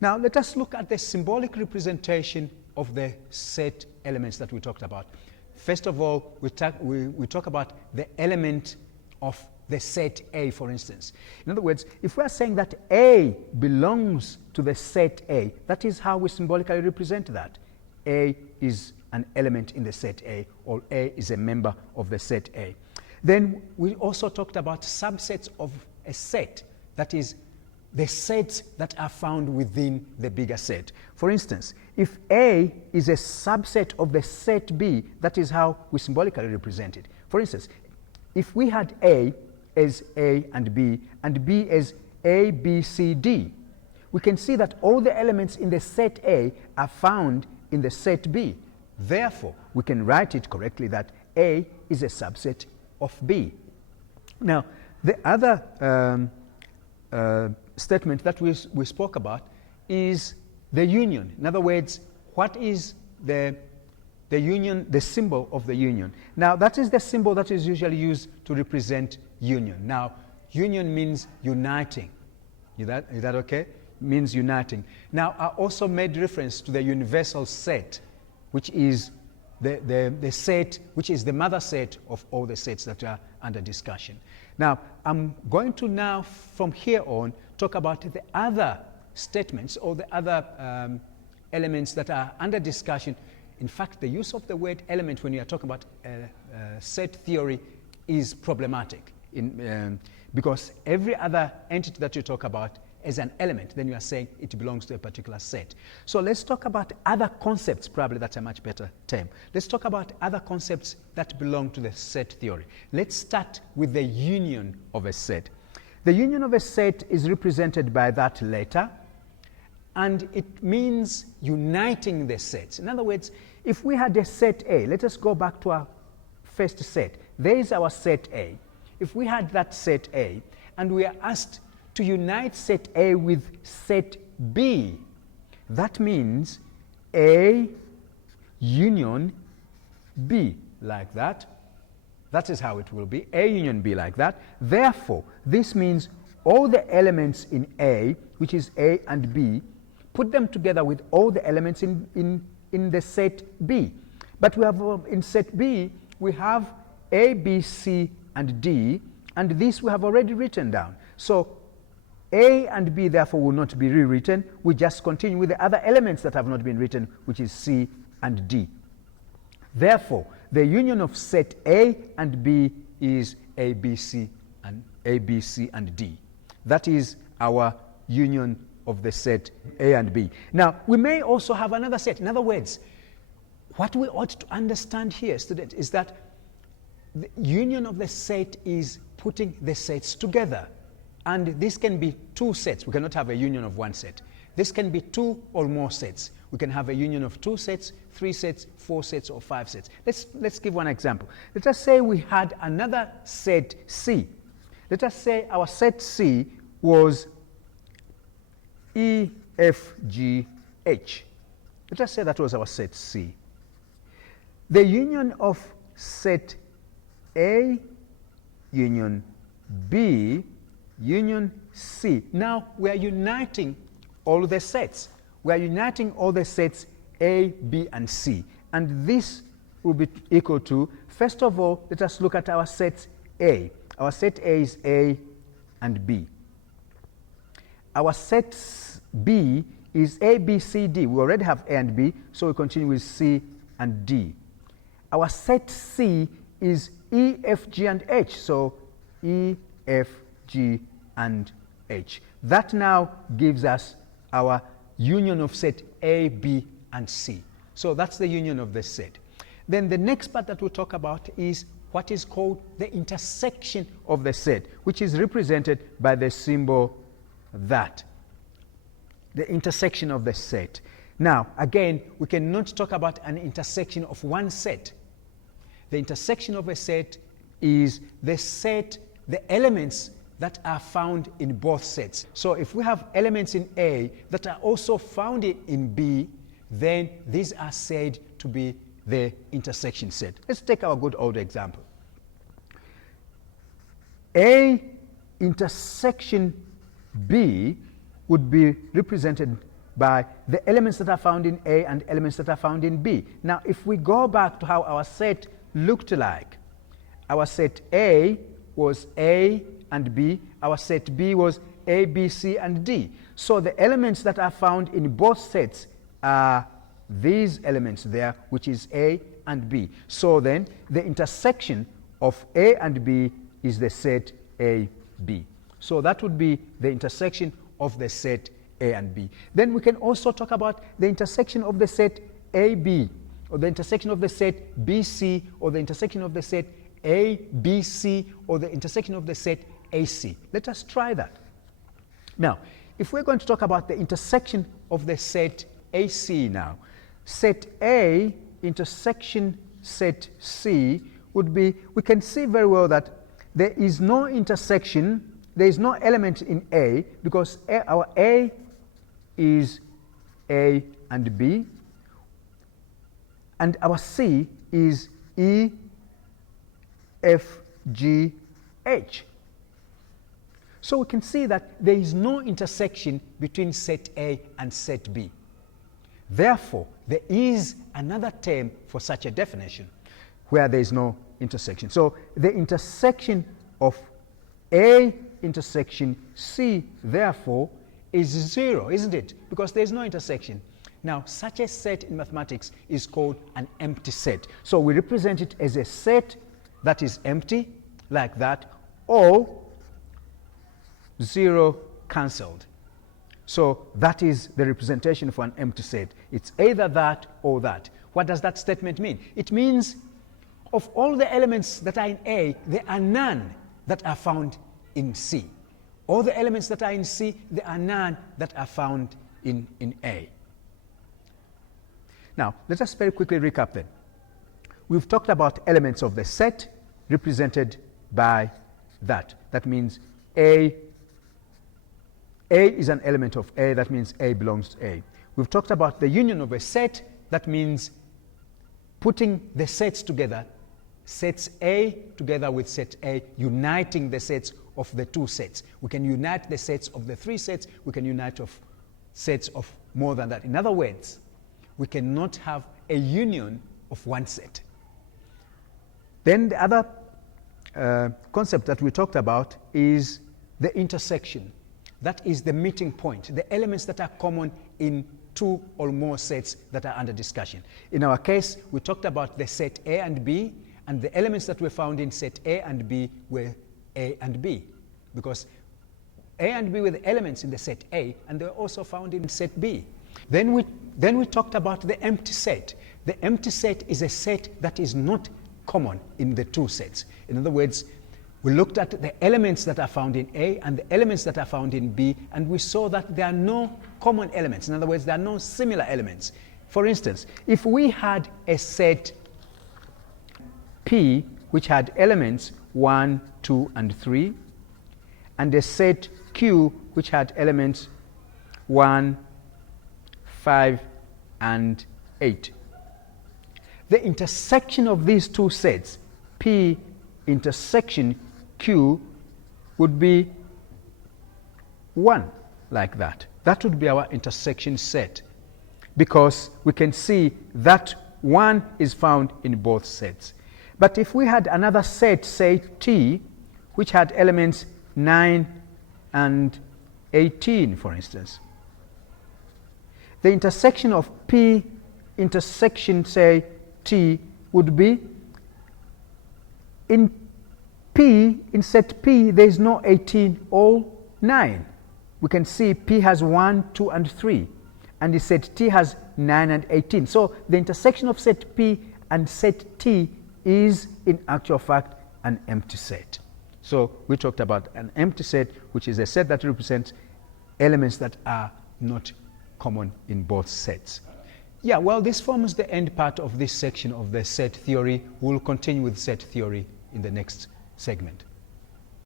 Now let us look at the symbolic representation of the set elements that we talked about. First of all, we talk about the element of the set A, for instance. In other words, if we are saying that A belongs to the set A, that is how we symbolically represent that. A is an element in the set A, or A is a member of the set A. Then we also talked about subsets of a set, that is, the sets that are found within the bigger set. For instance, if A is a subset of the set B, that is how we symbolically represent it. For instance, if we had A as A and B as A, B, C, D, we can see that all the elements in the set A are found in the set B. Therefore, we can write it correctly that A is a subset of B. Now, the other statement that we spoke about is the union. In other words, what is the union, the symbol of the union? Now, that is the symbol that is usually used to represent union. Now, union means uniting. Is that okay? Means uniting. Now, I also made reference to the universal set, which is the set, which is the mother set of all the sets that are under discussion. Now, I'm going to now, from here on, talk about the other statements or the other elements that are under discussion. In fact, the use of the word element when you are talking about set theory is problematic because every other entity that you talk about as an element, then you are saying it belongs to a particular set. So let's talk about other concepts, probably that's a much better term. Let's talk about other concepts that belong to the set theory. Let's start with the union of a set. The union of a set is represented by that letter, and it means uniting the sets. In other words, if we had a set A, let us go back to our first set. There is our set A. If we had that set A, and we are asked to unite set A with set B, that means A union B, like that. That is how it will be, A union B, like that. Therefore, this means all the elements in A, which is A and B, put them together with all the elements in the set B. But we have in set B, we have A, B, C, and D, and this we have already written down. So A and B, therefore, will not be rewritten. We just continue with the other elements that have not been written, which is C and D. Therefore, the union of set A and B is A, B, C, and D. That is our union of the set A and B. Now, we may also have another set. In other words, what we ought to understand here, students, is that the union of the set is putting the sets together. And this can be two sets. We cannot have a union of one set. This can be two or more sets. We can have a union of two sets, three sets, four sets, or five sets. Let's give one example. Let us say we had another set C. Let us say our set C was E, F, G, H. Let us say that was our set C. The union of set A, union B, union C. Now we are uniting all the sets. We are uniting all the sets A, B, and C. And this will be equal to, first of all, let us look at our set A. Our set A is A and B. Our set B is A, B, C, D. We already have A and B, so we continue with C and D. Our set C is E, F, G, and H. So E, F, G, and H. That now gives us our union of set A, B, and C. So that's the union of the set. Then the next part that we'll talk about is what is called the intersection of the set, which is represented by the symbol that. The intersection of the set. Now, again, we cannot talk about an intersection of one set. The intersection of a set is the set, the elements that are found in both sets. So if we have elements in A that are also found in B, then these are said to be the intersection set. Let's take our good old example. A intersection B would be represented by the elements that are found in A and elements that are found in B. Now, if we go back to how our set looked like, our set A was A and B, our set B was A, B, C, and D. So the elements that are found in both sets are these elements there, which is A and B. So then the intersection of A and B is the set A, B. So that would be the intersection of the set A and B. Then we can also talk about the intersection of the set AB, or the intersection of the set BC, or the intersection of the set ABC, or the intersection of the set AC. Let us try that. Now, if we're going to talk about the intersection of the set AC now, set A intersection set C would be, we can see very well that there is no intersection, there is no element in A, because our A is A and B, and our C is E, F, G, H. So we can see that there is no intersection between set A and set B. Therefore, there is another term for such a definition where there is no intersection. So the intersection of A intersection C, therefore, is 0, isn't it? Because there is no intersection. Now, such a set in mathematics is called an empty set. So we represent it as a set that is empty, like that, or 0 cancelled. So that is the representation for an empty set. It's either that or that. What does that statement mean? It means of all the elements that are in A, there are none that are found in C. All the elements that are in C, there are none that are found in A. Now, let us very quickly recap then. We've talked about elements of the set represented by that. That means A is an element of A, that means A belongs to A. We've talked about the union of a set, that means putting the sets together, sets A together with set A, uniting the sets of the two sets. We can unite the sets of the three sets, we can unite of sets of more than that. In other words, we cannot have a union of one set. Then the other concept that we talked about is the intersection. That is the meeting point, the elements that are common in two or more sets that are under discussion. In our case, we talked about the set A and B, and the elements that were found in set A and B were A and B, because A and B were the elements in the set A, and they were also found in set B. Then we talked about the empty set. The empty set is a set that is not common in the two sets. In other words, we looked at the elements that are found in A and the elements that are found in B, and we saw that there are no common elements. In other words, there are no similar elements. For instance, if we had a set P which had elements 1, 2, and 3, and a set Q which had elements 1, 5, and 8. The intersection of these two sets, P intersection Q, would be 1, like that. That would be our intersection set, because we can see that 1 is found in both sets. But if we had another set, say T, which had elements 9 and 18, for instance, the intersection of P intersection, say, T, would be in set P, there is no 18 or 9. We can see P has 1, 2, and 3, and the set T has 9 and 18. So the intersection of set P and set T is, in actual fact, an empty set. So we talked about an empty set, which is a set that represents elements that are not common in both sets. Yeah, well, this forms the end part of this section of the set theory. We'll continue with set theory in the next segment.